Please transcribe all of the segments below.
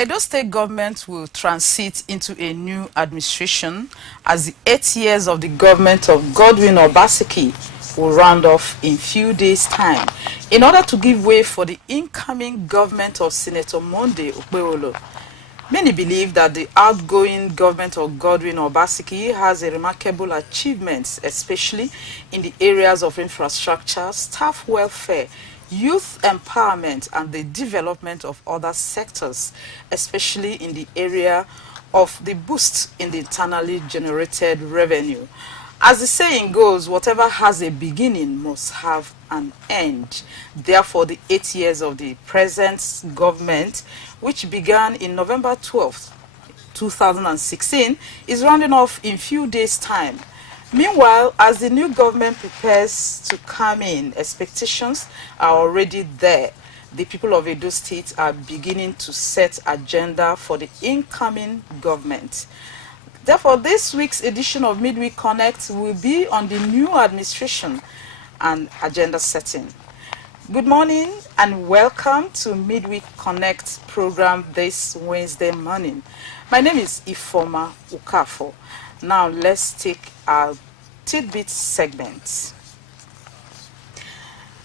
Edo State government will transit into a new administration as the 8 years of the government of Godwin Obaseki will round off in few days' time in order to give way for the incoming government of Senator Monday Okpewolo. Many believe that the outgoing government of Godwin Obaseki has a remarkable achievements, especially in the areas of infrastructure, staff welfare, youth empowerment, and the development of other sectors, especially in the area of the boost in the internally generated revenue. As the saying goes, whatever has a beginning must have an end. Therefore, the 8 years of the present government, which began in November 12th, 2016, is rounding off in few days' time. Meanwhile, as the new government prepares to come in, expectations are already there. The people of Edo State are beginning to set agenda for the incoming government. Therefore, this week's edition of Midweek Connect will be on the new administration and agenda setting. Good morning and welcome to Midweek Connect program this Wednesday morning. My name is Ifoma Ukafo. Now let's take our tidbit segment.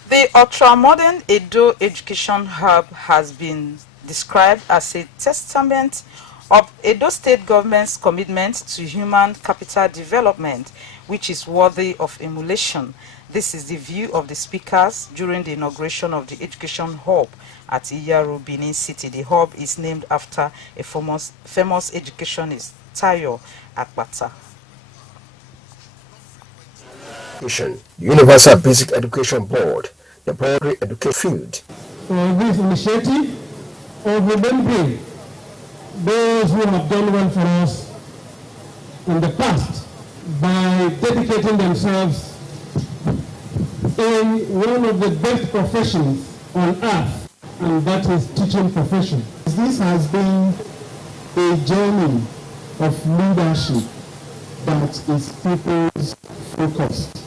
The ultra-modern Edo Education Hub has been described as a testament of Edo State government's commitment to human capital development, which is worthy of emulation. This is the view of the speakers during the inauguration of the Education Hub at Iyaru, Benin City. The hub is named after a famous educationist, Tayo Akbata. Universal Basic Education Board, the primary education field. This initiative of remembering those who have done well for us in the past by dedicating themselves in one of the best professions on earth, and that is teaching profession. This has been a journey of leadership that is people's focused.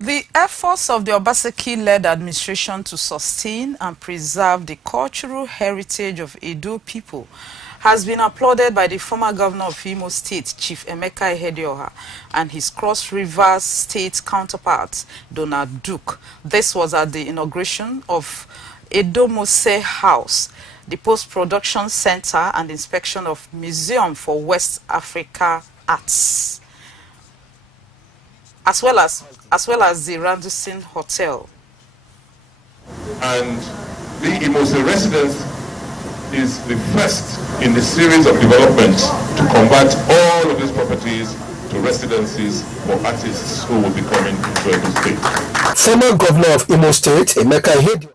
The efforts of the Obaseki-led administration to sustain and preserve the cultural heritage of Edo people has been applauded by the former governor of Imo State, Chief Emeka Ihedioha, and his Cross Rivers State counterpart, Donald Duke. This was at the inauguration of Edo Mose House, the post-production center and inspection of Museum for West Africa Arts, as well as the Randusin Hotel. And the Imose residence is the first in the series of developments to convert all of these properties to residences for artists who will be coming to Edo State. Former governor of Imo State, Emeka Ihedioha.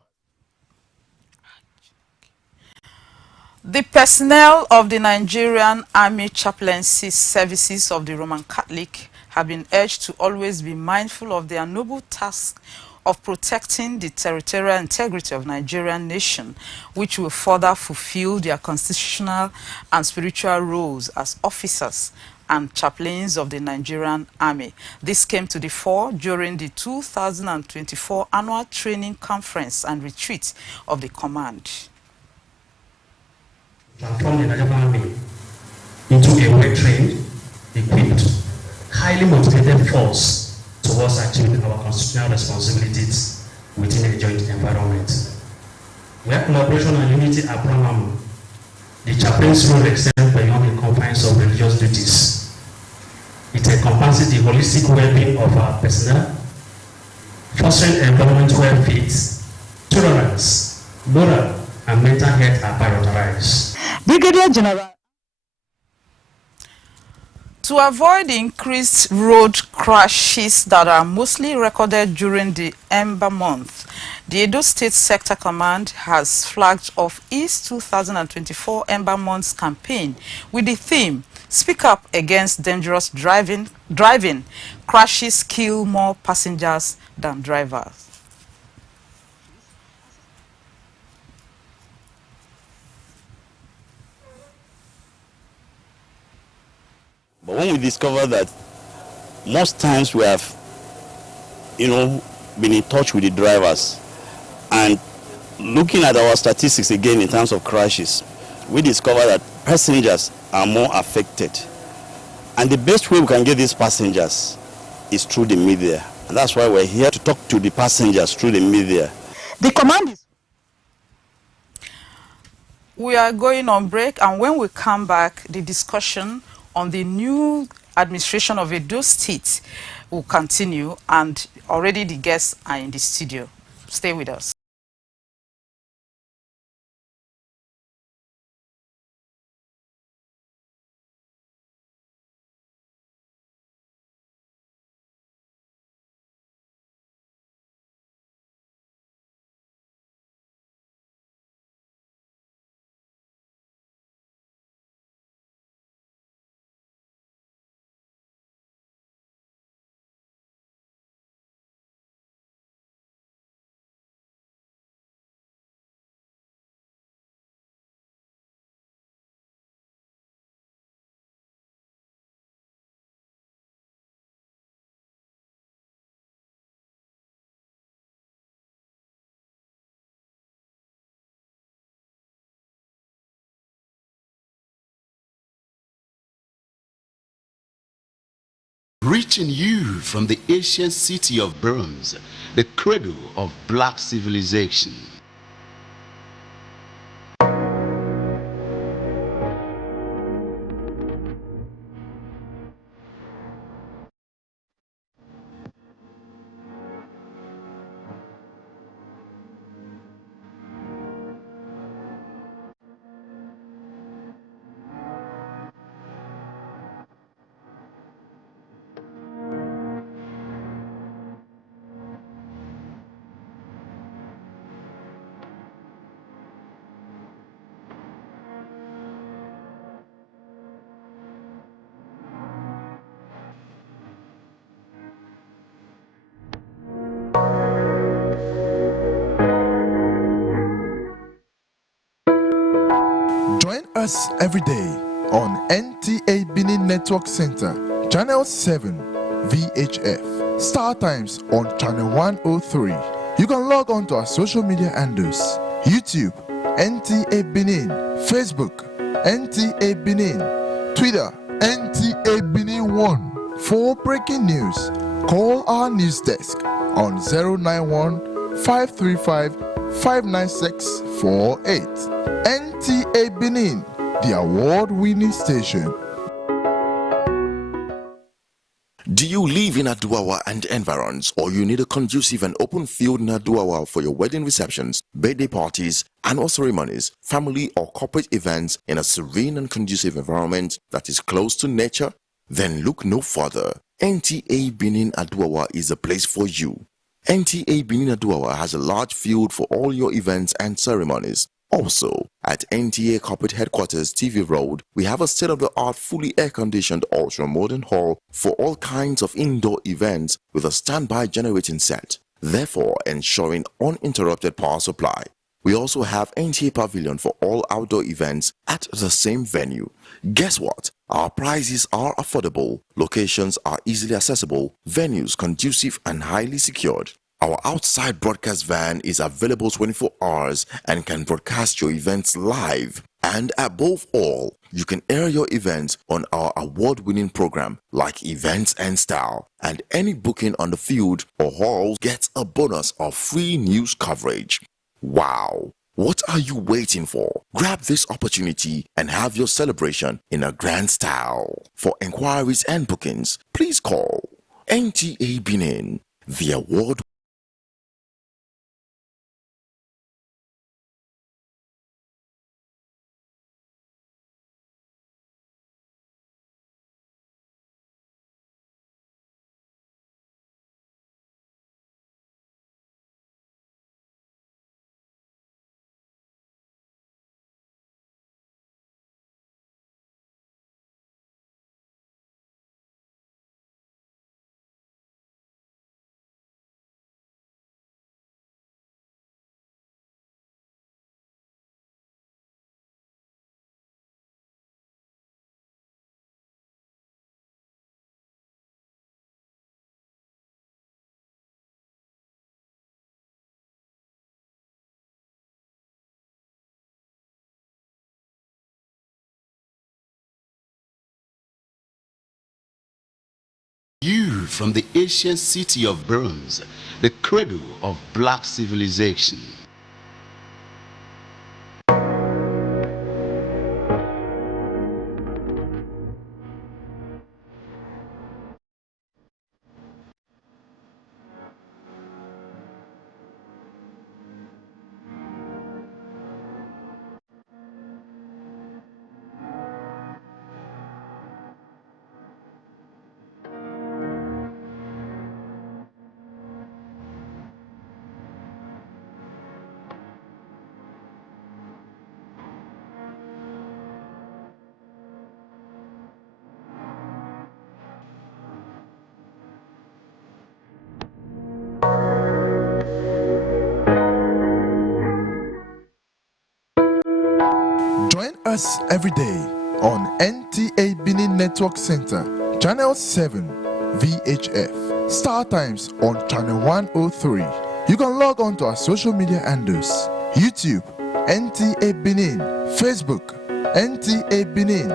The personnel of the Nigerian Army Chaplaincy Services of the Roman Catholic have been urged to always be mindful of their noble task of protecting the territorial integrity of Nigerian nation, which will further fulfill their constitutional and spiritual roles as officers and chaplains of the Nigerian Army. This came to the fore during the 2024 annual training conference and retreat of the command. Transform the Nigerian Army into a well-trained, equipped, highly motivated force towards achieving our constitutional responsibilities within a joint environment. Where collaboration and unity are paramount, the chaplain's role extends beyond the confines of religious duties. It encompasses the holistic well-being of our personnel, fostering an environment where faith, tolerance, moral, and mental health are prioritized. Brigadier General. To avoid the increased road crashes that are mostly recorded during the Ember month, the Edo State Sector Command has flagged off its 2024 Ember Months campaign with the theme, Speak Up Against Dangerous Driving. Crashes kill more passengers than drivers. But when we discover that most times we have, been in touch with the drivers, and looking at our statistics again in terms of crashes, we discover that passengers are more affected. And the best way we can get these passengers is through the media. And that's why we're here to talk to the passengers through the media. The command is... We are going on break, and when we come back, the discussion on the new administration of Edo State will continue, and already the guests are in the studio. Stay with us. Reaching you from the ancient city of bronze, the cradle of black civilization. Join us every day on NTA Benin Network Center, Channel 7, VHF. Star Times on Channel 103. You can log on to our social media handles: YouTube, NTA Benin; Facebook, NTA Benin; Twitter, NTA Benin 1. For breaking news, call our news desk on 091 535 59648. NTA Benin, the award-winning station. Do you live in Aduawa and environs, or you need a conducive and open field in Aduawa for your wedding receptions, birthday parties, annual ceremonies, family or corporate events in a serene and conducive environment that is close to nature? Then look no further. NTA Benin Aduawa is the place for you. NTA Benin Aduawa has a large field for all your events and ceremonies. Also, at NTA Corporate Headquarters TV Road, we have a state-of-the-art fully air-conditioned ultra-modern hall for all kinds of indoor events with a standby generating set, therefore ensuring uninterrupted power supply. We also have NTA Pavilion for all outdoor events at the same venue. Guess what? Our prices are affordable, locations are easily accessible, venues conducive and highly secured. Our outside broadcast van is available 24 hours and can broadcast your events live. And above all, you can air your events on our award-winning program like Events and Style. And any booking on the field or hall gets a bonus of free news coverage. Wow! What are you waiting for? Grab this opportunity and have your celebration in a grand style. For inquiries and bookings, please call NTA Benin, the award You from the ancient city of bronze, the cradle of black civilization. Join us every day on NTA Benin Network Center, Channel 7, VHF. Star Times on Channel 103. You can log on to our social media handles: YouTube, NTA Benin; Facebook, NTA Benin;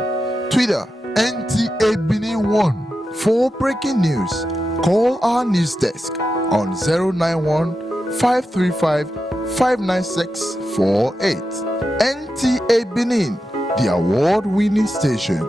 Twitter, NTA Benin 1. For breaking news, call our news desk on 091 535 59648. NTA Benin, the award-winning station.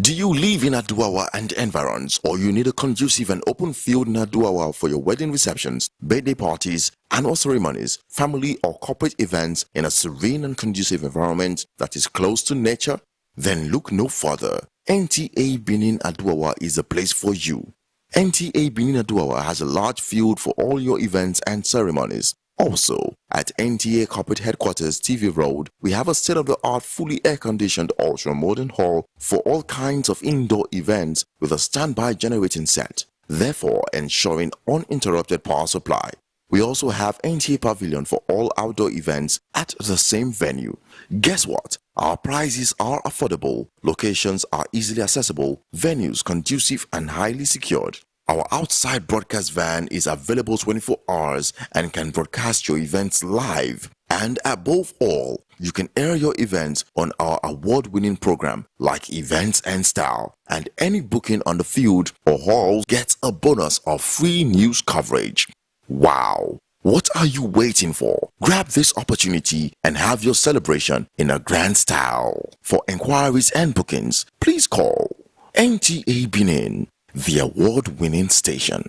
Do you live in Aduawa and environs, or you need a conducive and open field in Aduawa for your wedding receptions, birthday parties, annual ceremonies, family or corporate events in a serene and conducive environment that is close to nature? Then look no further. NTA Benin Aduawa is the place for you. NTA Benin Aduawa has a large field for all your events and ceremonies. Also, at NTA Corporate Headquarters TV Road, we have a state-of-the-art, fully air-conditioned, ultra-modern hall for all kinds of indoor events with a standby generating set, therefore ensuring uninterrupted power supply. We also have NTA Pavilion for all outdoor events at the same venue. Guess what? Our prices are affordable, locations are easily accessible, venues conducive and highly secured. Our outside broadcast van is available 24 hours and can broadcast your events live. And above all, you can air your events on our award-winning program like Events and Style. And any booking on the field or hall gets a bonus of free news coverage. Wow! What are you waiting for? Grab this opportunity and have your celebration in a grand style. For inquiries and bookings, please call NTA Benin, the award-winning station.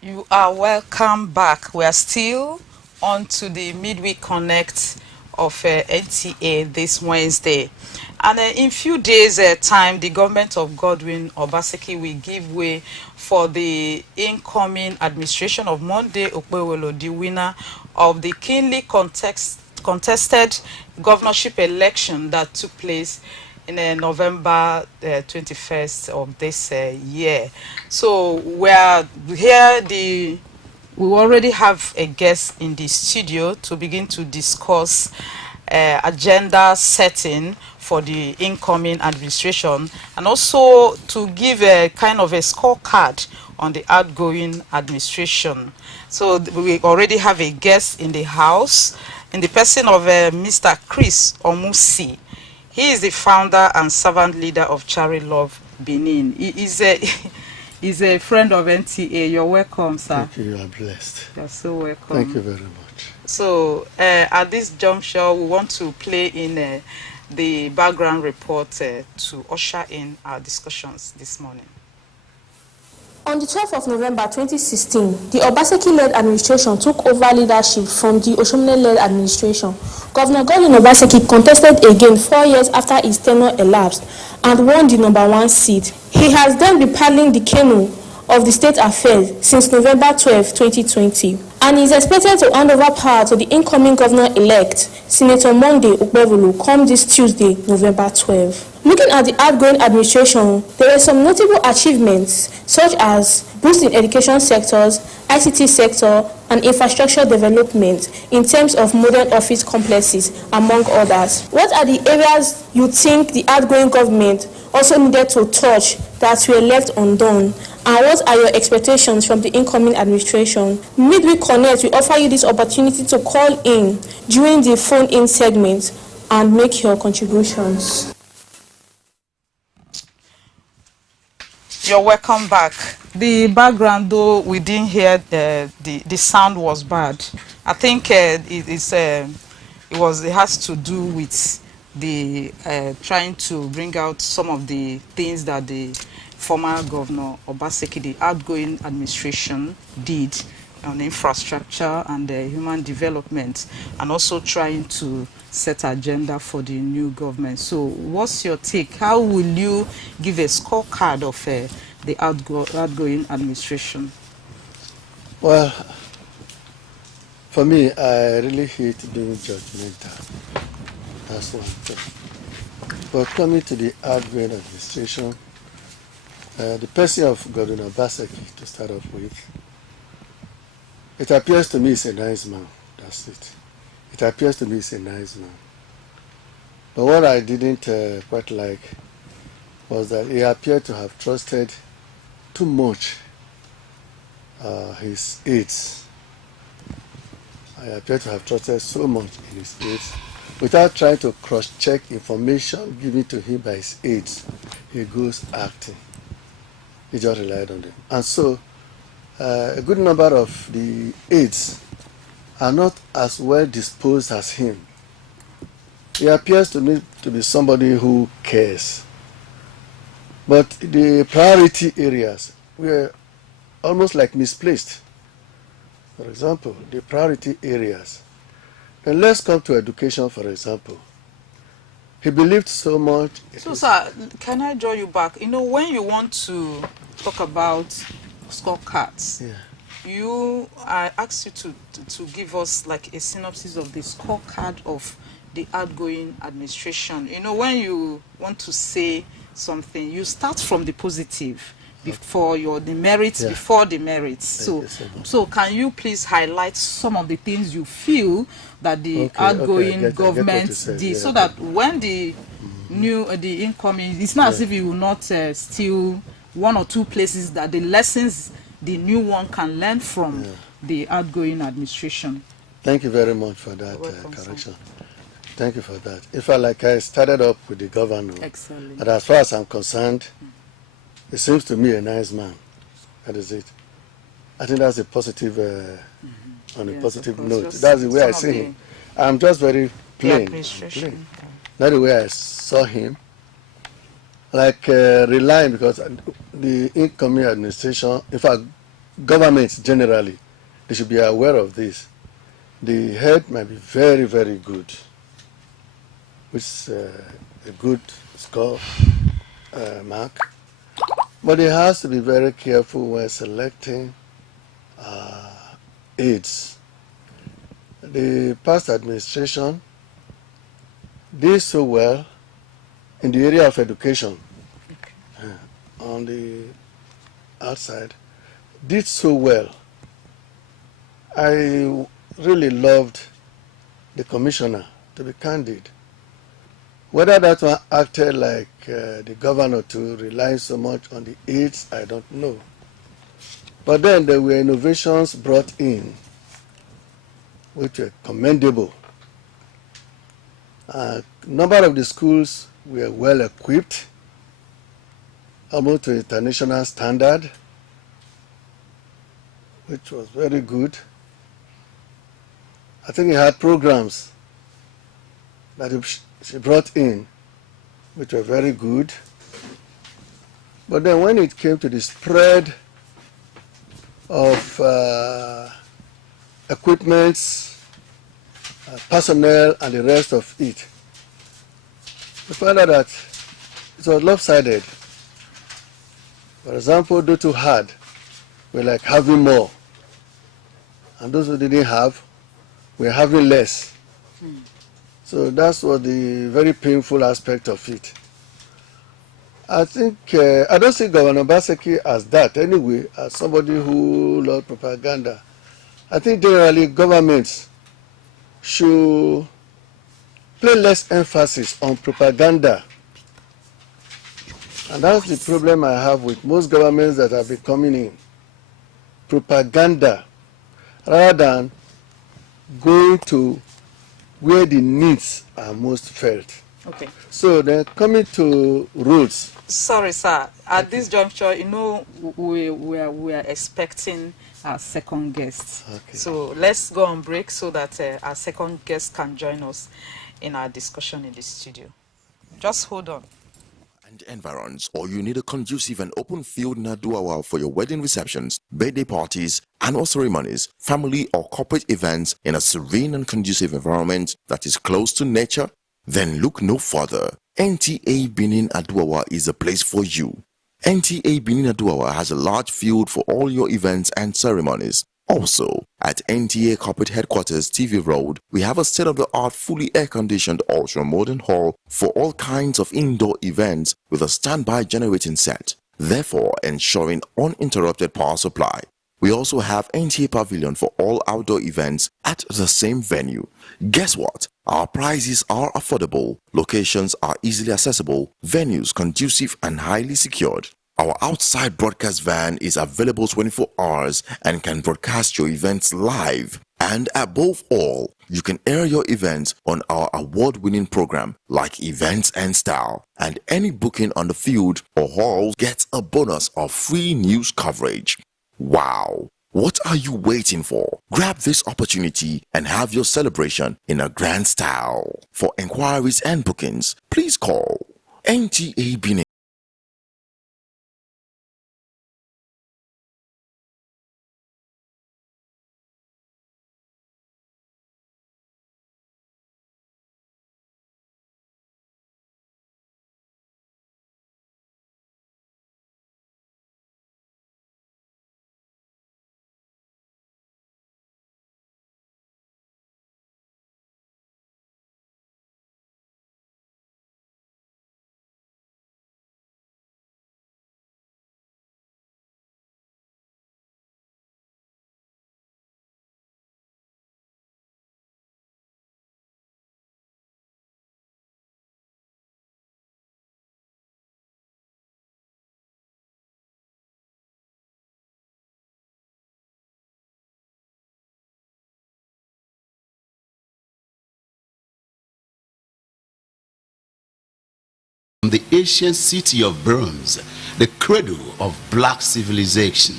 You are welcome back. We are still on to the Midweek Connect of NTA this Wednesday. And in few days' time, the government of Godwin Obaseki will give way for the incoming administration of Monday Okpewolo, the winner of the keenly contested governorship election that took place in November 21st of this year. So we are here. We already have a guest in the studio to begin to discuss agenda setting for the incoming administration, and also to give a kind of a scorecard on the outgoing administration. So we already have a guest in the house, in the person of Mr. Chris Omusi. He is the founder and servant leader of Chari Love Benin. He is a friend of NTA. You're welcome, sir. Thank you. You are blessed. You're so welcome. Thank you very much. So at this juncture, we want to play in the background report to usher in our discussions this morning. On the 12th of November 2016, the Obaseki-led administration took over leadership from the Oshomole-led administration. Governor Godwin Obaseki contested again 4 years after his tenure elapsed and won the #1 seat. He has then been paddling the canoe of the state affairs since November 12, 2020, and is expected to hand over power to the incoming governor-elect, Senator Monday Okpewolo, come this Tuesday, November 12. Looking at the outgoing administration, there were some notable achievements, such as boosting education sectors, ICT sector, and infrastructure development in terms of modern office complexes, among others. What are the areas you think the outgoing government also needed to touch that were left undone? And what are your expectations from the incoming administration? Midweek Connect will offer you this opportunity to call in during the phone-in segment and make your contributions. You're welcome back. The background, though, we didn't hear the sound was bad. I think it has to do with the trying to bring out some of the things that the former governor Obaseki, the outgoing administration, did on infrastructure and human development, and also trying to set agenda for the new government. So what's your take? How will you give a scorecard of the outgoing administration? Well, for me, I really hate being judgmental. That's one thing. But coming to the outgoing administration, the person of Governor Obaseki, to start off with, it appears to me he's a nice man. That's it. It appears to me he's a nice man. But what I didn't quite like was that he appeared to have trusted too much his aides. I appear to have trusted so much in his aides without trying to cross-check information given to him by his aides. He goes acting. He just relied on them. And so, a good number of the aides are not as well disposed as him. He appears to me to be somebody who cares. But the priority areas were almost like misplaced. For example, the priority areas. And let's come to education, for example. He believed so much. So, sir, can I draw you back? You know, when you want to talk about scorecards, I asked you to give us like a synopsis of the scorecard of the outgoing administration. You know, when you want to say something, you start from the positive before the merits, before the merits. So can you please highlight some of the things you feel that the outgoing government did, so that when the the incoming, it's not as if you will not steal one or two places, that the lessons the new one can learn from the outgoing administration. Thank you very much for that correction. Thank you for that. In fact, like I started up with the governor, excellent. And as far as I'm concerned, he seems to me a nice man. That is it. I think that's a positive, on a positive note. That's the way I see him. I'm just very plain. Plain. That's the way I saw him. Like relying, because the incoming administration, in fact, governments generally, they should be aware of this. The head might be very, very good, which is a good score mark. But he has to be very careful when selecting aides. The past administration did so well in the area of education. On the outside, did so well. I really loved the commissioner, to be candid. Whether that one acted like the governor to rely so much on the aides, I don't know. But then there were innovations brought in which were commendable. A number of the schools were well equipped, almost to international standard, which was very good. I think he had programs that she brought in, which were very good. But then when it came to the spread of equipments, personnel, and the rest of it, we found out that it was lopsided. For example, those who had were like having more, and those who didn't have were having less. So that's what the very painful aspect of it. I think, I don't see Governor Obaseki as that anyway, as somebody who loves propaganda. I think generally governments should play less emphasis on propaganda And that's the problem I have with most governments that have been coming in. Propaganda, rather than going to where the needs are most felt. Okay. So then coming to roads. Sorry, sir. At this juncture, you know, we are expecting our second guest. Okay. So let's go on break so that our second guest can join us in our discussion in the studio. Just hold on. And environs, or you need a conducive and open field Naduawa for your wedding receptions, birthday parties, annual ceremonies, family or corporate events in a serene and conducive environment that is close to nature? Then look no further. NTA Benin Aduawa is a place for you. NTA Benin Aduawa has a large field for all your events and ceremonies. Also, at NTA Corporate Headquarters TV Road, we have a state-of-the-art fully air-conditioned ultra-modern hall for all kinds of indoor events with a standby generating set, therefore ensuring uninterrupted power supply. We also have NTA Pavilion for all outdoor events at the same venue. Guess what? Our prices are affordable, locations are easily accessible, venues conducive and highly secured. Our outside broadcast van is available 24 hours and can broadcast your events live. And above all, you can air your events on our award-winning program like Events and Style. And any booking on the field or hall gets a bonus of free news coverage. Wow! What are you waiting for? Grab this opportunity and have your celebration in a grand style. For inquiries and bookings, please call NTA Benin. From the ancient city of bronze, the cradle of black civilization.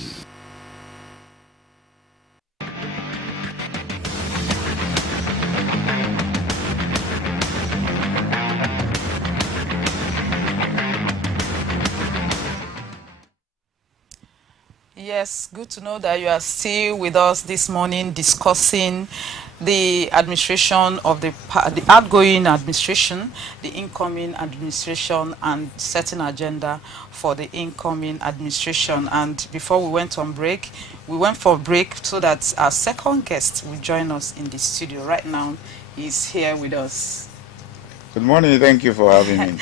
Yes, good to know that you are still with us this morning discussing the administration of the outgoing administration, the incoming administration, and setting agenda for the incoming administration. And before we went on break, we went for a break so that our second guest will join us in the studio. Right now, he's here with us. Good morning. Thank you for having me.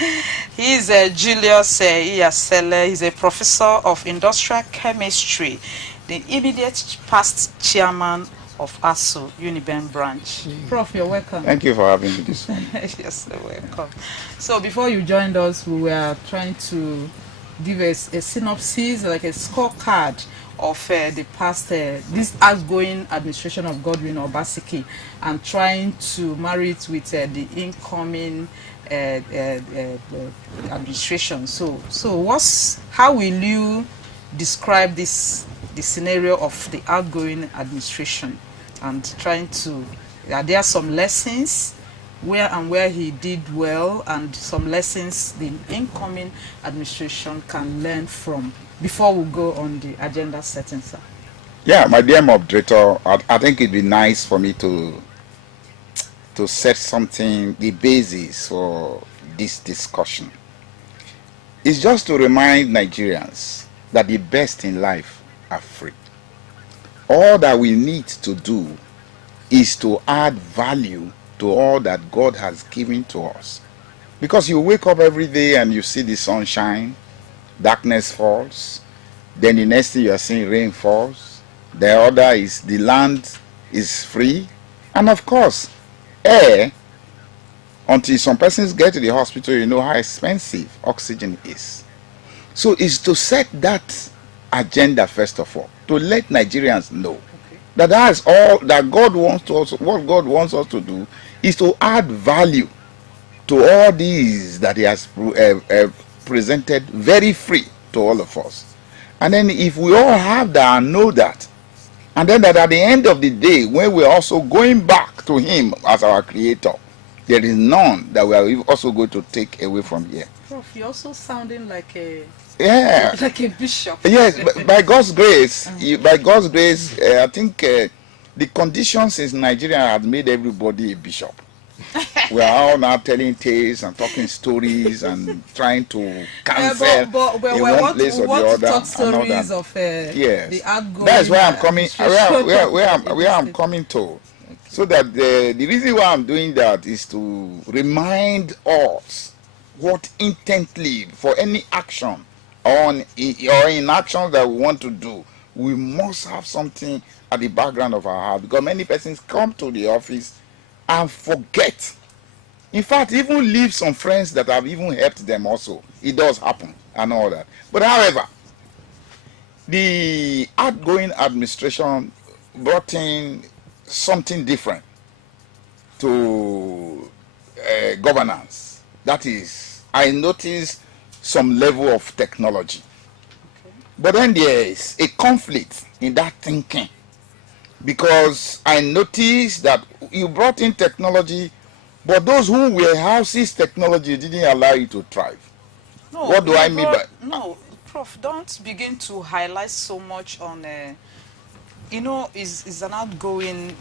He is Julius Iyasele. He's a professor of industrial chemistry, the immediate past chairman of ASU Uniben branch. Prof, you're welcome. Thank you for having me this morning. Yes, you're welcome. So before you joined us, we were trying to give us a synopsis, like a scorecard of the past, this outgoing administration of Godwin Obaseki, and trying to marry it with the incoming administration. So how will you describe the scenario of the outgoing administration, and trying to, are there some lessons where he did well and some lessons the incoming administration can learn from, before we go on the agenda setting, sir? Yeah, my dear moderator, I think it'd be nice for me to set something, the basis for this discussion. It's just to remind Nigerians that the best in life are free. All that we need to do is to add value to all that God has given to us. Because you wake up every day and you see the sunshine, darkness falls, then the next thing you are seeing, rain falls. The other is the land is free, and of course air. Until some persons get to the hospital, you know how expensive oxygen is. So it's to set that agenda first of all, to let Nigerians know that that's all that God wants to us. What God wants us to do is to add value to all these that He has presented very free to all of us. And then if we all have that and know that, and then that at the end of the day, when we're also going back to Him as our Creator, there is none that we are also going to take away from here. Prof, you're also sounding like a like a bishop. Yes, by God's grace, I think the conditions in Nigeria have made everybody a bishop. We are all now telling tales and talking stories and trying to cancel but in one place or the other. Talk stories of yes, the outgoing. that's why I'm coming. Where I'm coming to. Okay. So that the reason why I'm doing that is to remind us what intently for any action or in actions that we want to do, we must have something at the background of our heart, because many persons come to the office and forget. In fact, even leave some friends that have even helped them also. It does happen and all that. But however, the outgoing administration brought in something different to governance. That is, I noticed some level of technology. Okay. But then there is a conflict in that thinking, because I noticed that you brought in technology, but those who warehouses technology didn't allow you to thrive. No, what do I mean by? No, Prof, don't begin to highlight so much on is an outgoing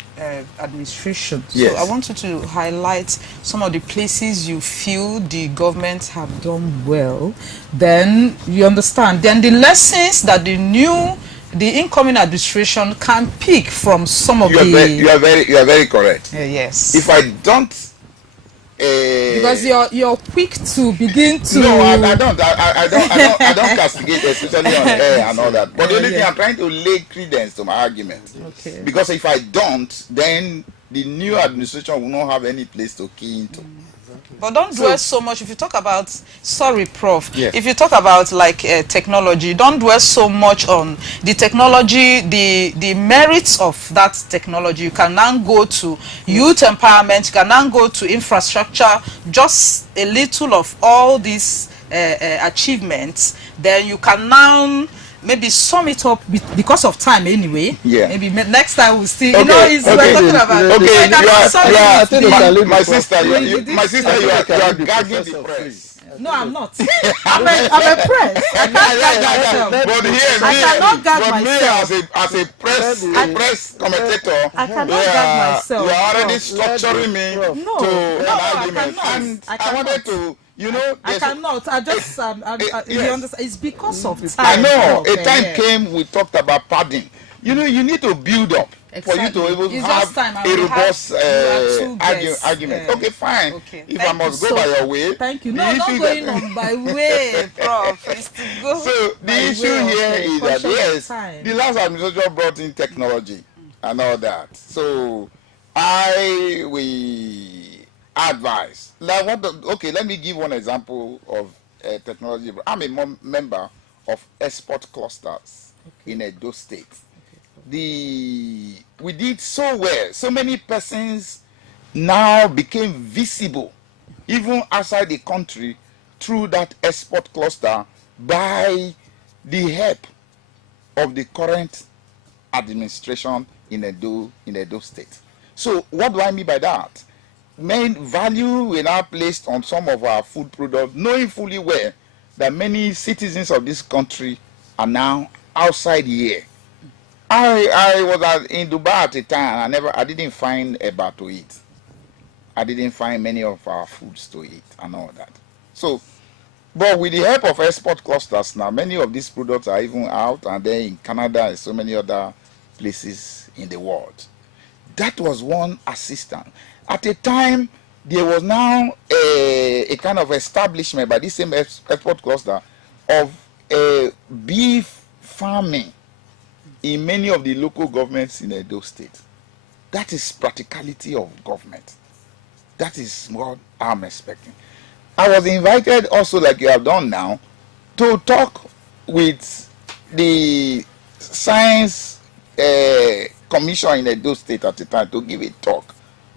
administration. Yes. So I want you to highlight some of the places you feel the government have done well. Then you understand. Then the lessons that the incoming administration can pick from some of you are very correct. Yes. If I don't. Because you're quick to begin to. No, I don't castigate, especially on air and all that. But the only thing I'm trying to lay credence to my argument. Okay. Because if I don't, then the new administration will not have any place to key into. But don't dwell so much. If you talk about, sorry, Prof. Yes. If you talk about like technology, don't dwell so much on the technology, the merits of that technology. You can now go to youth empowerment. You can now go to infrastructure. Just a little of all these achievements. Then you can now maybe sum it up because of time anyway. Yeah. Maybe next time we'll still. Okay. We're talking about. Okay. My sister, you are gagging the press. No, I'm not. I'm a press. I can't gag myself. But here, I cannot gag myself. As a press commentator, I cannot gag myself. You are already structuring me to an argument, and I wanted to. I cannot. I just you understand. It's because of time. I know. A time came. We talked about padding. You need to build up for you to able to have a robust argument. Okay, fine. Okay. If I must go by your way. Thank you. No, I'm not going on by way, Prof. It's to go. So the issue here is that yes, the last administration brought in technology and all that. So we advise. Let me give one example of technology. I'm a member of export clusters in Edo State. We did so well. So many persons now became visible, even outside the country, through that export cluster by the help of the current administration in Edo State. So what do I mean by that? Main value we now placed on some of our food products, knowing fully well that many citizens of this country are now outside here. I was in Dubai at the time, and I didn't find eba to eat. I didn't find many of our foods to eat and all that. So, but with the help of export clusters now, many of these products are even out, and they're in Canada and so many other places in the world. That was one assistance. At a time, there was now a kind of establishment by this same export cluster of beef farming in many of the local governments in Edo State. That is practicality of government. That is what I'm expecting. I was invited also, like you have done now, to talk with the science commission in Edo State at the time to give a talk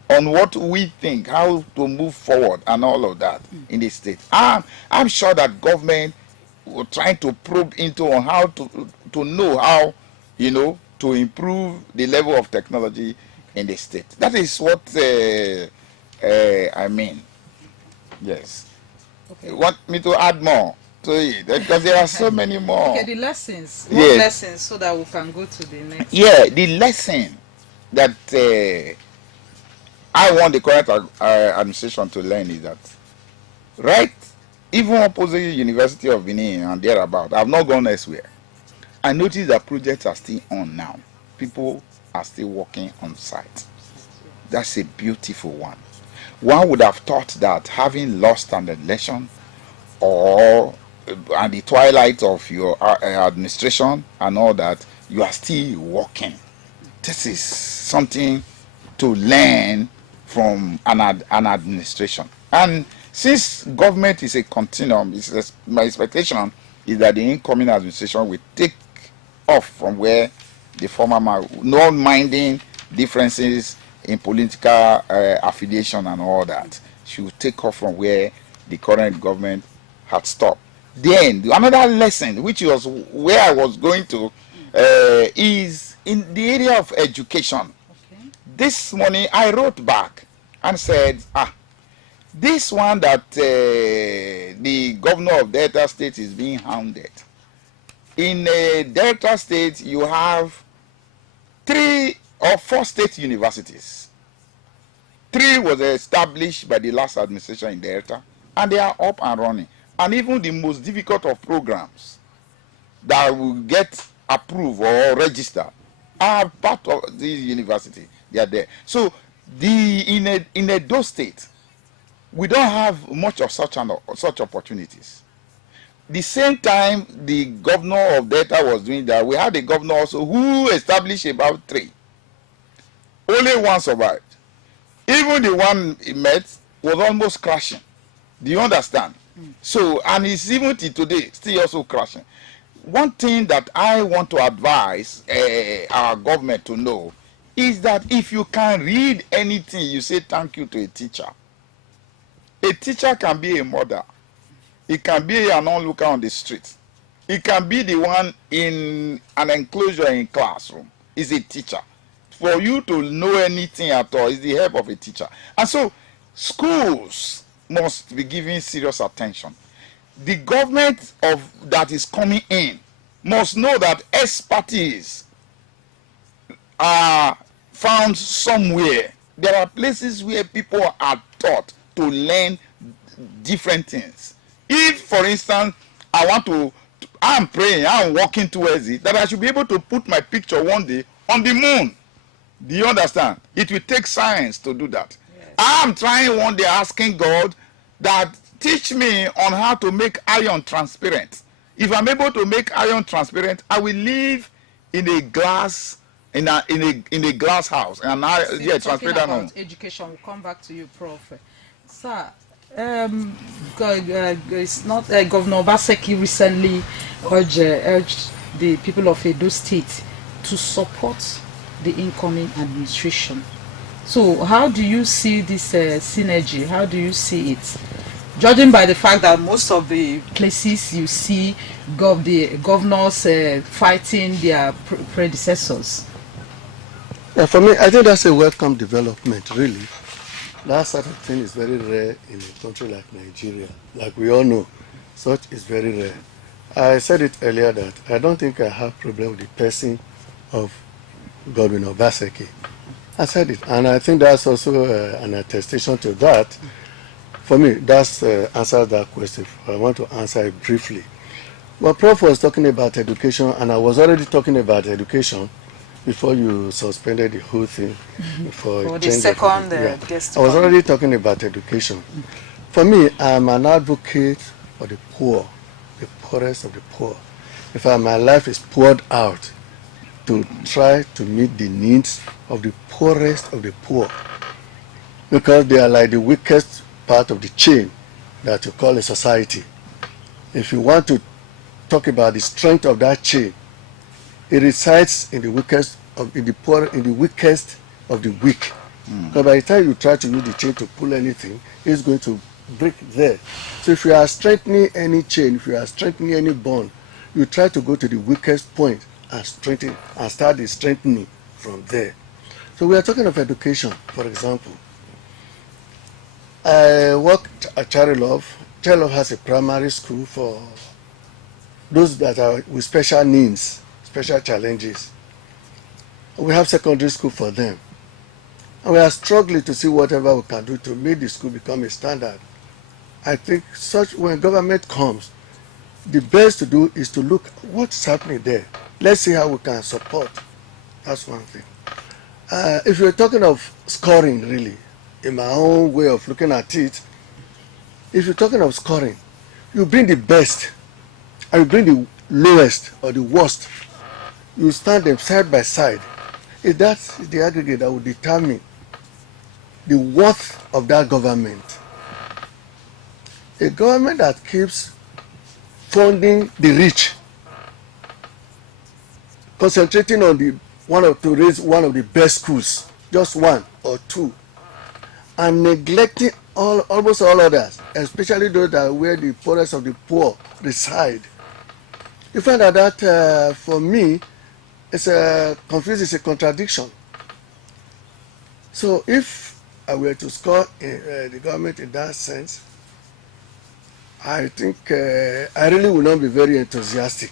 on what we think, how to move forward and all of that in the state. I'm sure that government were trying to probe into on how to know how, to improve the level of technology in the state. That is what I mean. Yes. Okay. You want me to add more to it? Because there are so many more. Okay, the lessons. What Yes. lessons so that we can go to the next? Yeah, the lesson that I want the current administration to learn is that, right, even opposite University of Benin and thereabout, I've not gone elsewhere. I noticed that projects are still on now. People are still working on site. That's a beautiful one. One would have thought that having lost an election or at the twilight of your administration and all that, you are still working. This is something to learn from an administration. And since government is a continuum, my expectation is that the incoming administration will take off from where the former man, not minding differences in political affiliation and all that. She will take off from where the current government had stopped. Then another lesson, which was where I was going to, is in the area of education. Okay. This morning I wrote back and said, this one that the governor of Delta State is being hounded. In Delta State, you have 3 or 4 state universities. 3 was established by the last administration in Delta, and they are up and running. And even the most difficult of programs that will get approved or registered are part of this university. They are there. So in Edo State, we don't have much of such opportunities. The same time the governor of Delta was doing that, we had a governor also who established about 3. Only 1 survived. Even the one he met was almost crashing. Do you understand? So, and it's even till today still also crashing. One thing that I want to advise our government to know is that if you can read anything, you say thank you to a teacher. A teacher can be a mother. It can be an onlooker on the street. It can be the one in an enclosure in classroom. Is a teacher. For you to know anything at all is the help of a teacher. And so schools must be given serious attention. The government that is coming in must know that expertise are found somewhere. There are places where people are taught to learn different things. If, for instance, I'm praying, I'm walking towards it, that I should be able to put my picture one day on the moon. Do you understand? It will take science to do that. Yes. I'm trying one day asking God that teach me on how to make iron transparent. If I'm able to make iron transparent, I will live in a glass in a glass house. And transparent about education. We'll come back to you, Prof. Sir, it's not Governor Obaseki recently urged the people of Edo State to support the incoming administration. So how do you see this synergy? How do you see it? Judging by the fact that most of the places you see the governors fighting their predecessors. Yeah, for me, I think that's a welcome development, really. That sort of thing is very rare in a country like Nigeria. Like we all know, such is very rare. I said it earlier that I don't think I have problem with the person of Godwin Obaseki. I said it, and I think that's also an attestation to that. For me, that's answers that question. I want to answer it briefly. Well, Prof was talking about education, and I was already talking about education before you suspended the whole thing. For the second guest. I was already talking about education. For me, I'm an advocate for the poor, the poorest of the poor. In fact, my life is poured out to try to meet the needs of the poorest of the poor, because they are like the weakest part of the chain that you call a society. If you want to talk about the strength of that chain, it resides in the weakest of in the poor, in the weakest of the weak. Because by the time you try to use the chain to pull anything, it's going to break there. So if you are strengthening any chain, if you are strengthening any bond, you try to go to the weakest point and strengthen and start the strengthening from there. So we are talking of education, for example. I worked at Charilov. Charilov has a primary school for those that are with special needs, special challenges. We have secondary school for them. And we are struggling to see whatever we can do to make the school become a standard. I think when government comes, the best to do is to look at what's happening there. Let's see how we can support. That's one thing. If you're talking of scoring, really, in my own way of looking at it, if you're talking of scoring, you bring the best and you bring the lowest or the worst. You stand them side by side. If that's the aggregate that will determine the worth of that government. A government that keeps funding the rich, concentrating on to raise one of the best schools, just one or two, and neglecting almost all others, especially those that where the poorest of the poor reside. You find that for me, it's a contradiction. So if I were to score the government in that sense, I think I really will not be very enthusiastic.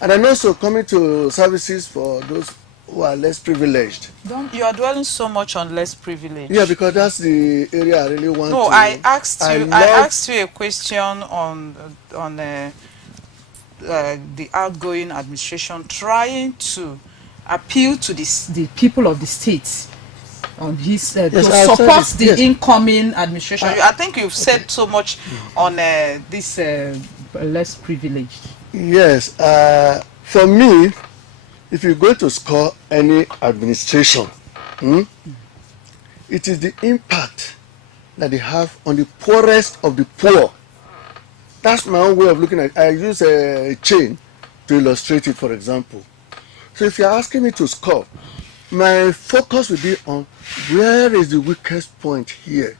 And then also coming to services for those who are less privileged. You are dwelling so much on less privileged. Yeah, because that's the area I really want to. No, I asked you a question on the outgoing administration trying to appeal to the people of the state on his to support the incoming administration. I think you've said so much on this less privileged. Yes, for me, if you're going to score any administration, it is the impact that they have on the poorest of the poor. That's my own way of looking at it. I use a chain to illustrate it, for example. So if you're asking me to score, my focus will be on where is the weakest point here?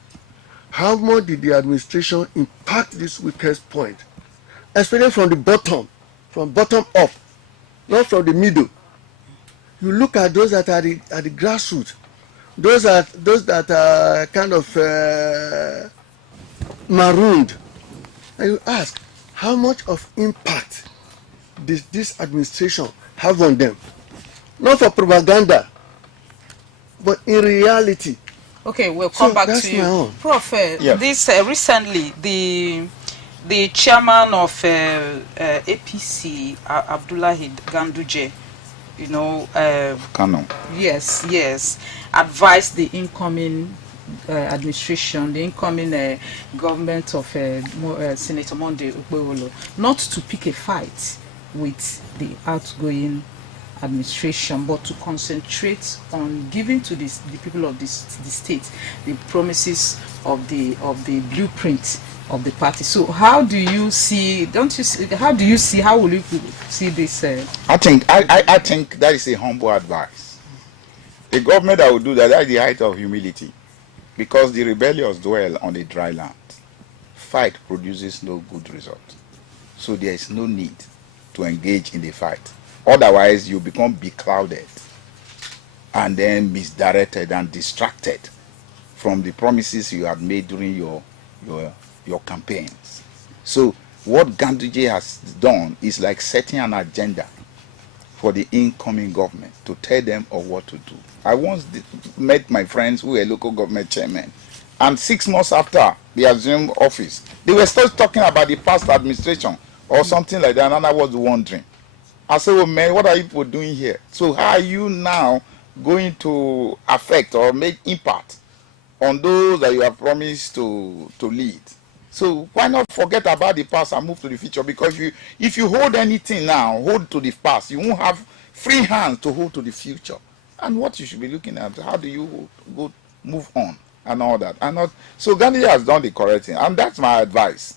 How much did the administration impact this weakest point? Especially from the bottom up, not from the middle. You look at those that are at the grassroots, those that are kind of marooned, and you ask, how much of impact did this administration have on them? Not for propaganda, but in reality. Okay, we'll come back to you. Prof, this recently, the chairman of APC, Abdullahi Ganduje, yes, advised the incoming administration, the incoming government of Senator Monday Ukpewolo, not to pick a fight with the outgoing administration, but to concentrate on giving to the people of the state the promises of the blueprint of the party. So how do you see? How will you see this? I think that is a humble advice. A government that will do that is the height of humility, because the rebellious dwell on a dry land. Fight produces no good result, so there is no need to engage in the fight. Otherwise, you become beclouded and then misdirected and distracted from the promises you had made during your campaigns. So what Ganduje has done is like setting an agenda for the incoming government to tell them of what to do. I once met my friends who were local government chairmen, and 6 months after they assumed office, they were still talking about the past administration or something like that, and I was wondering. I said, well, man, what are you people doing here? So how are you now going to affect or make impact on those that you have promised to lead? So why not forget about the past and move to the future? Because if you hold anything now, hold to the past, you won't have free hands to hold to the future. And what you should be looking at, how do you move on and all that? So Gandhi has done the correct thing, and that's my advice.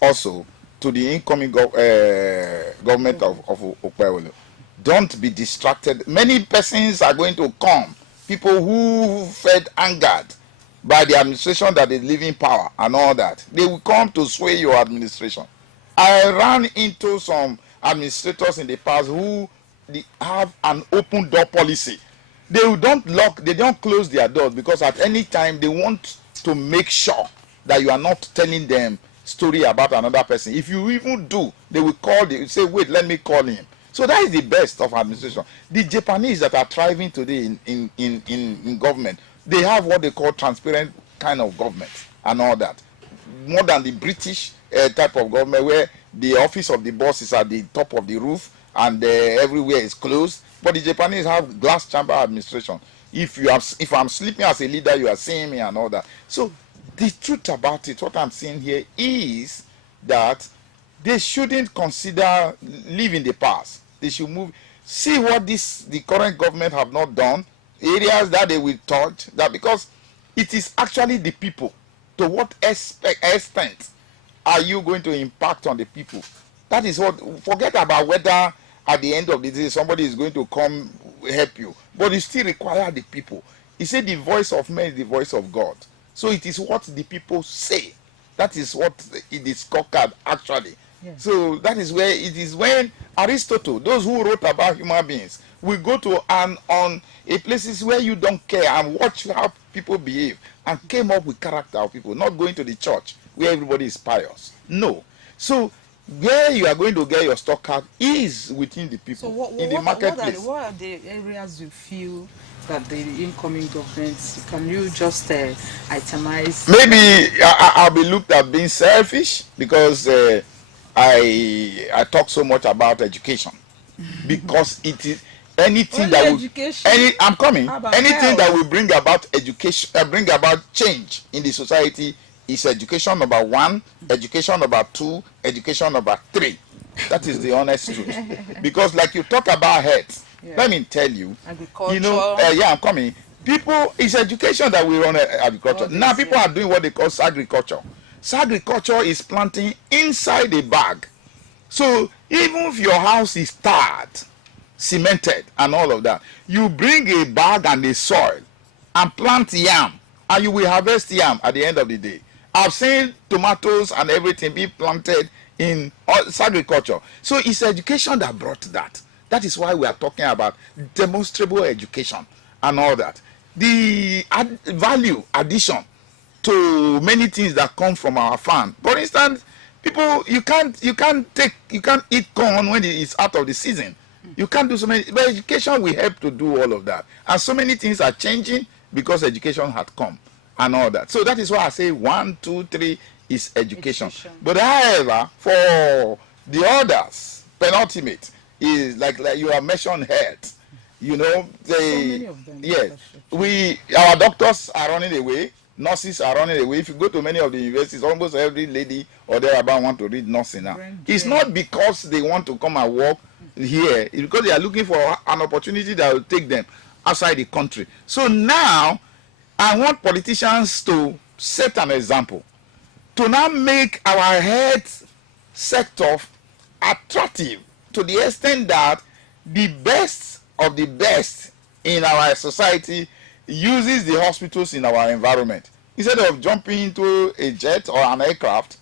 Also, to the incoming government of Okpewolo. Don't be distracted. Many persons are going to come. People who felt angered by the administration that is leaving power and all that. They will come to sway your administration. I ran into some administrators in the past who have an open door policy. They don't close their doors, because at any time they want to make sure that you are not telling them story about another person. If you even do, they will call, they will say, wait, let me call him. So that is the best of administration. The Japanese that are thriving today in government, they have what they call transparent kind of government and all that. More than the British type of government, where the office of the boss is at the top of the roof and everywhere is closed. But the Japanese have glass chamber administration. If I'm sleeping as a leader, you are seeing me and all that. So the truth about it, what I'm saying here is that they shouldn't consider leaving the past. They should move. See what the current government have not done, areas that they will touch, that because it is actually the people. To what extent are you going to impact on the people? That is what, forget about whether at the end of the day somebody is going to come help you, but you still require the people. He said the voice of man is the voice of God. So it is what the people say. That is what it is conquered actually. Yeah. So that is where it is when Aristotle, those who wrote about human beings, will go to on a places where you don't care and watch how people behave, and came up with character of people, not going to the church where everybody is pious. No. So where you are going to get your stock card is within the people, in the marketplace. What are the areas you feel that the incoming government, can you just itemize? Maybe I'll be looked at being selfish, because I talk so much about education, because it is anything only that will education? anything that will bring about education, bring about change in the society is education number 1, education number 2, education number 3. That is the honest truth. Because like you talk about health, let me tell you, agriculture. You know, I'm coming. People, it's education that we run agriculture. Now people are doing what they call agriculture. Agriculture is planting inside a bag. So even if your house is tarred, cemented and all of that, you bring a bag and a soil and plant yam, and you will harvest yam at the end of the day. I've seen tomatoes and everything be planted in agriculture. So it's education that brought that. That is why we are talking about demonstrable education and all that. The value addition to many things that come from our farm. For instance, people, you can't eat corn when it's out of the season. You can't do so many, but education will help to do all of that. And so many things are changing because education had come and all that. So that is why I say 1, 2, 3 is education. But however, for the others, penultimate is like you have mentioned health. You know, our doctors are running away, nurses are running away. If you go to many of the universities, almost every lady or thereabout want to read nursing now. It's not because they want to come and work here, it's because they are looking for an opportunity that will take them outside the country. So now I want politicians to set an example, to now make our health sector attractive to the extent that the best of the best in our society uses the hospitals in our environment. Instead of jumping into a jet or an aircraft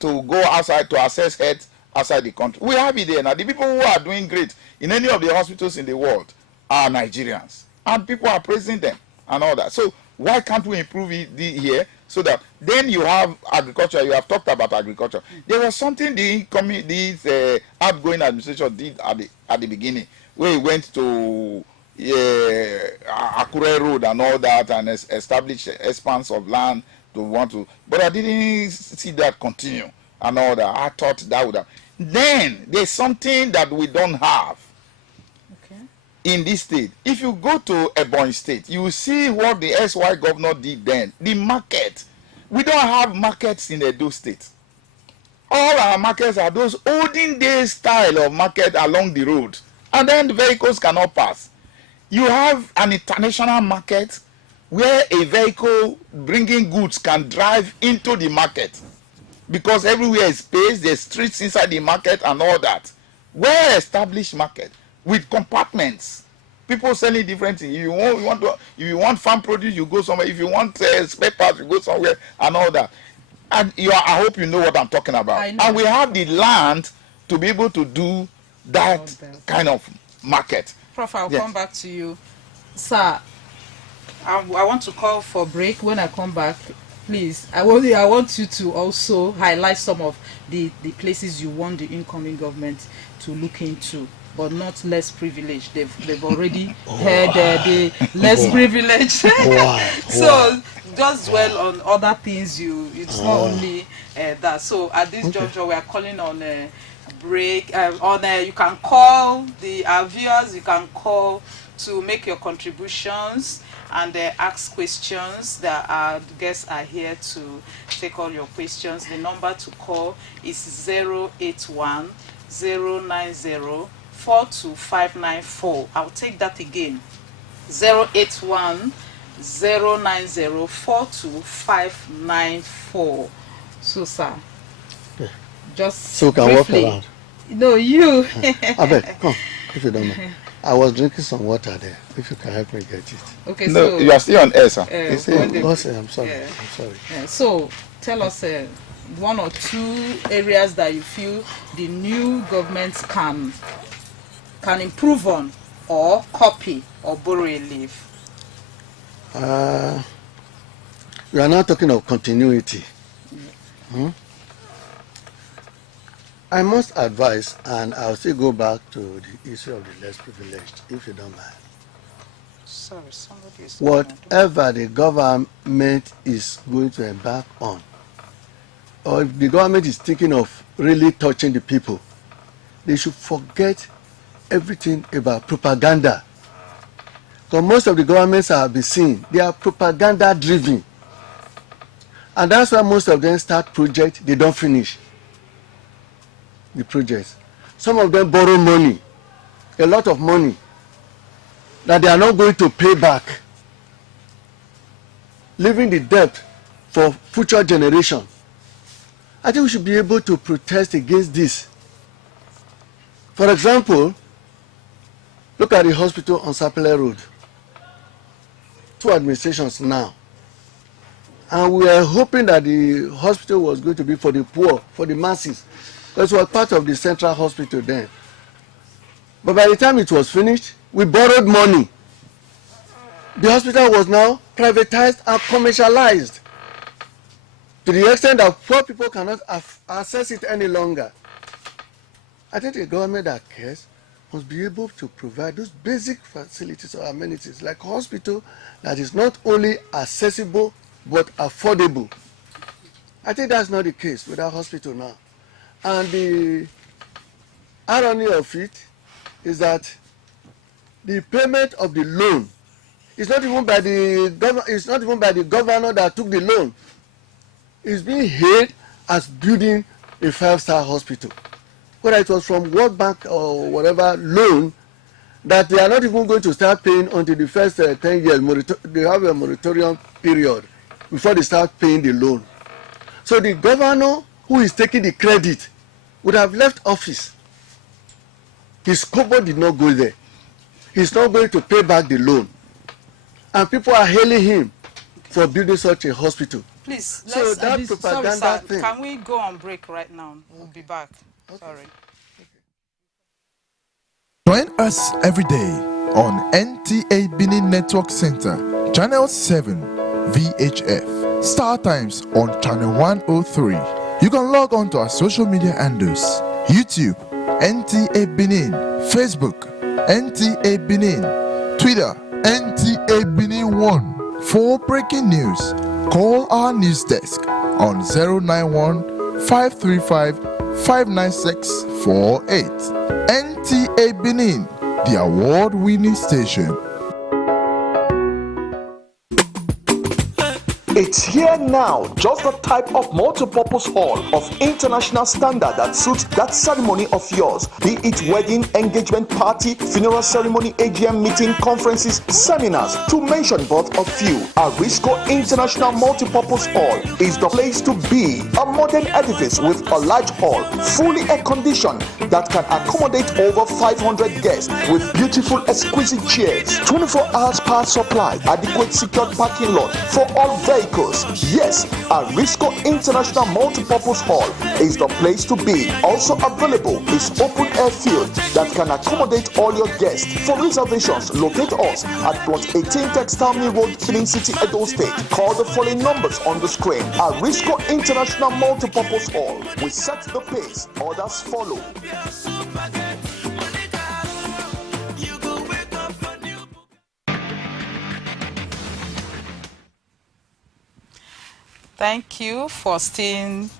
to go outside to access health outside the country. We have it there. Now, the people who are doing great in any of the hospitals in the world are Nigerians. And people are praising them and all that. So why can't we improve it here so that then you have agriculture? You have talked about agriculture. There was something the outgoing administration did at the beginning, where he went to Akure Road and all that and established expanse of land to want to. But I didn't see that continue and all that. I thought that would have. Then there's something that we don't have in this state. If you go to Ebonyi State, you will see what the SY governor did then. The market. We don't have markets in Edo State. All our markets are those olden days style of market along the road. And then the vehicles cannot pass. You have an international market where a vehicle bringing goods can drive into the market. because everywhere is space, there's streets inside the market and all that. Well-established market with compartments. People selling different things. If you want farm produce, you go somewhere. If you want spare parts, you go somewhere and all that. And I hope you know what I'm talking about. And we have the land to be able to do that kind of market. Prof, I'll come back to you. Sir, I want to call for break. When I come back, please, I want you to also highlight some of the places you want the incoming government to look into, but not less privileged. They've already heard the less privileged. So just dwell on other things. It's not only that. So at this juncture, we are calling on break. You can call our viewers. You can call to make your contributions and ask questions. That our guests are here to take all your questions. The number to call is 081 090 42594. I'll take that again. 081 090 42594. So, sir, just so we can briefly. walk around. No, you. Abeg, come, if you don't mind. I was drinking some water there. If you can help me get it. Okay, no, so you are still on air, sir. I'm sorry. I'm sorry. So, tell us one or two areas that you feel the new government can improve on, or copy, or borrow a leaf. We are now talking of continuity. I must advise, and I'll still go back to the issue of the less privileged, if you don't mind. Sorry, somebody is... Whatever the government is going to embark on, or if the government is thinking of really touching the people, they should forget everything about propaganda. Because most of the governments I have been seeing, they are propaganda driven. And that's why most of them start projects, they don't finish the projects. Some of them borrow money, a lot of money, that they are not going to pay back, leaving the debt for future generation. I think we should be able to protest against this. For example, look at the hospital on Sapele Road. 2 administrations now. And we were hoping that the hospital was going to be for the poor, for the masses. Because it was part of the central hospital then. But by the time it was finished, we borrowed money. The hospital was now privatized and commercialized to the extent that poor people cannot access it any longer. I think the government that cares must be able to provide those basic facilities or amenities like hospital that is not only accessible but affordable. I think that's not the case with our hospital now. And the irony of it is that the payment of the loan is not even by the governor that took the loan. It's being hailed as building a 5-star hospital. Whether it was from World Bank or whatever loan, that they are not even going to start paying until the first 10 years. They have a moratorium period before they start paying the loan. So the governor who is taking the credit would have left office. His kobo did not go there. He's not going to pay back the loan. And people are hailing him for building such a hospital. Please, so that propaganda sorry, sir, thing. can we go on break right now? We'll be back. Okay. Sorry. Join us every day on NTA Benin Network Center, Channel 7, VHF. Star Times on Channel 103. You can log on to our social media handles: YouTube, NTA Benin, Facebook, NTA Benin, Twitter, NTA Benin 1. For breaking news, call our news desk on 091 535 59648. NTA Benin, the award-winning station. It's here now, just the type of multi-purpose hall of international standard that suits that ceremony of yours. Be it wedding, engagement party, funeral ceremony, AGM meeting, conferences, seminars, to mention but a few. Arisco International Multi-Purpose Hall is the place to be. A modern edifice with a large hall, fully air-conditioned, that can accommodate over 500 guests with beautiful, exquisite chairs, 24 hours power supply, adequate secured parking lot for all vehicles. Yes, Arisco International Multipurpose Hall is the place to be. Also available is open air field that can accommodate all your guests. For reservations, locate us at plot 18 Textile Mill Road, Benin City, Edo State. Call the following numbers on the screen. Arisco International Multipurpose Hall. We set the pace, others follow. Thank you for staying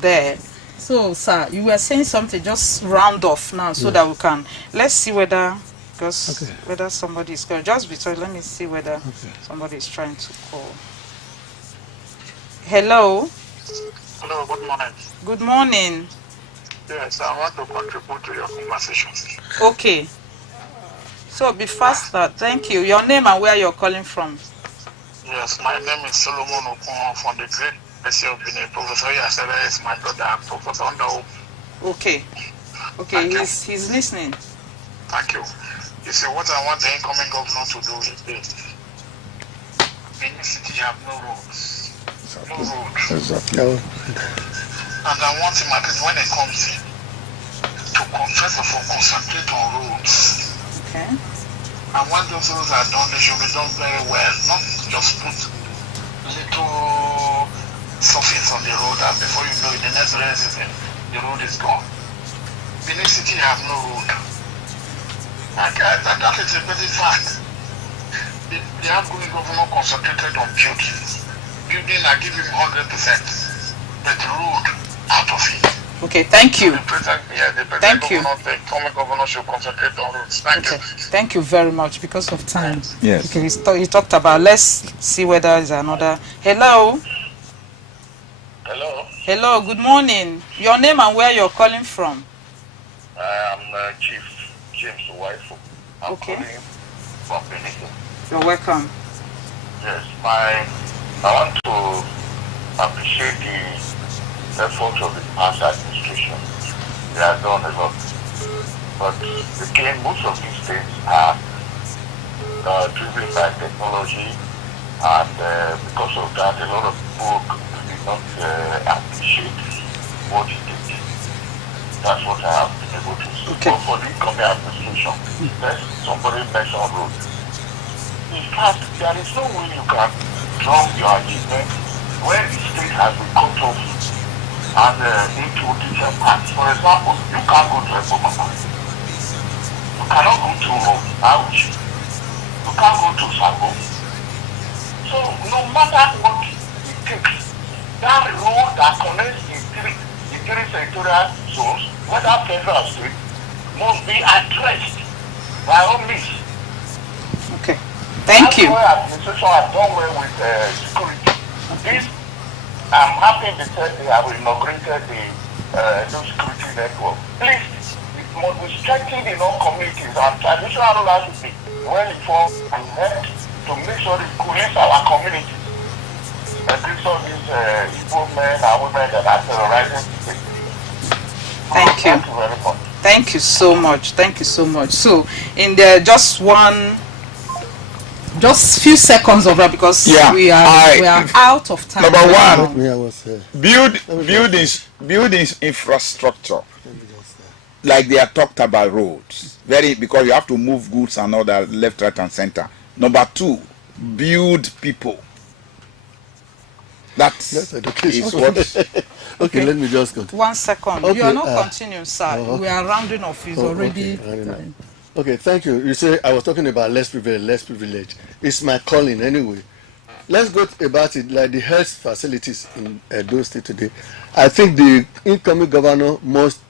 there. So, sir, you were saying something. Just round off now so that we can. Let's see whether, because whether somebody is calling. Just because let me see whether somebody is trying to call. Hello. Hello. Good morning. Good morning. Yes, I want to contribute to your conversation. Okay. So be faster. Thank you. Your name and where you're calling from. Yes, my name is Solomon Okun from the Great University of Benin. Professor Yasera is my brother, Professor Ndao. Okay. Okay, he's listening. Thank you. You see, what I want the incoming governor to do is this. Benin City have no roads. No roads. Exactly. And I want him, at least when it comes in, to first of all concentrate on roads. Okay. And when those roads are done, they should be done very well. Not just put little surface on the road, and before you know it, the next rainy season, the road is gone. Benin City have no road. And that is a very fact. The outgoing government concentrated on building. Building, I give him 100%. But the road, out of it. Okay, thank you. Thank you. The former governor should concentrate on roads. Thank you. Thank you very much because of time. Yes. Okay, he talked about. Let's see whether there's another. Hello. Hello. Hello. Good morning. Your name and where you're calling from. I'm Chief James Wifo. I'm calling from Benin. You're welcome. Yes, I want to appreciate the efforts of the past administration. They have done a lot. But again, most of these things are driven by technology, and because of that, a lot of people do not appreciate what it is. That's what I have been able to see. But for the incoming administration, somebody mentioned road. In fact, there is no way you can drum your achievement when the state has been cut off and into different parts. For example, you can't go to Ebomama. You cannot go to Auchi. You can't go to Sabo. So no matter what it takes, that road that connects the three territorial zones, whether federal or state, must be addressed by all means. Okay. Thank you. That's why administration has done well with security. This, I'm happy they said they have inaugurated the security network. Please, it must be strengthened in all communities, and traditional rulers should be well informed and helped to make sure it cohesives our community. Against all these Igbo men and women that are terrorizing the state. Thank you. Thank you very much. Thank you so much. Thank you so much. So, in the just few seconds of that, because we are out of time. Number one, buildings infrastructure, like they are talked about roads, because you have to move goods and all that left, right, and center. Number two, build people. That's education. Okay, let me just continue. 1 second. Okay, you are not continuing, sir. We are rounding off. It's already. Okay, thank you. You say I was talking about less privilege. It's my calling anyway. Let's go about it like the health facilities in Edo State today. I think the incoming governor must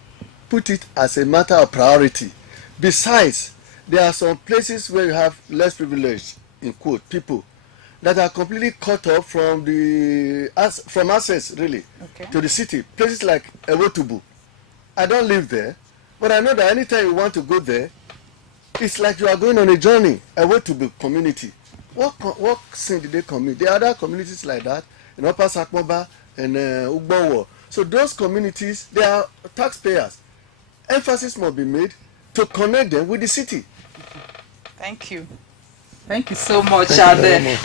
put it as a matter of priority. Besides, there are some places where you have less privileged, in quote, people. that are completely cut off from from access really to the city. Places like Ewotubu. I don't live there, but I know that anytime you want to go there, it's like you are going on a journey. Ewotubu community. What sin did they commit? There are other communities like that in Upper Sakmoba and Ugbowo. So those communities, they are taxpayers. Emphasis must be made to connect them with the city. Thank you. Thank you so much.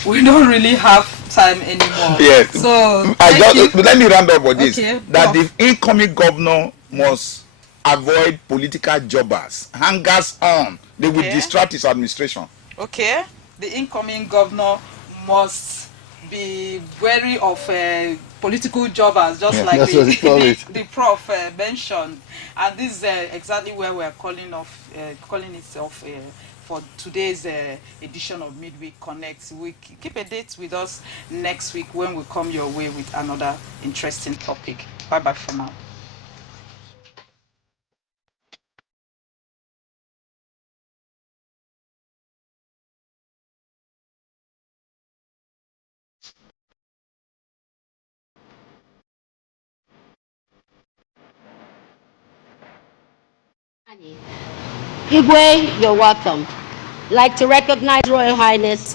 We don't really have time anymore. Yes. So let me round up with this. Okay, that the incoming governor must avoid political jobbers, hangers on. They will distract his administration. Okay. The incoming governor must be wary of political jobbers, just like the prof mentioned. And this is exactly where we're calling it off for today's edition of Midweek Connect. We keep a date with us next week when we come your way with another interesting topic. Bye bye for now. Igwe, you're welcome. Like to recognize Royal Highness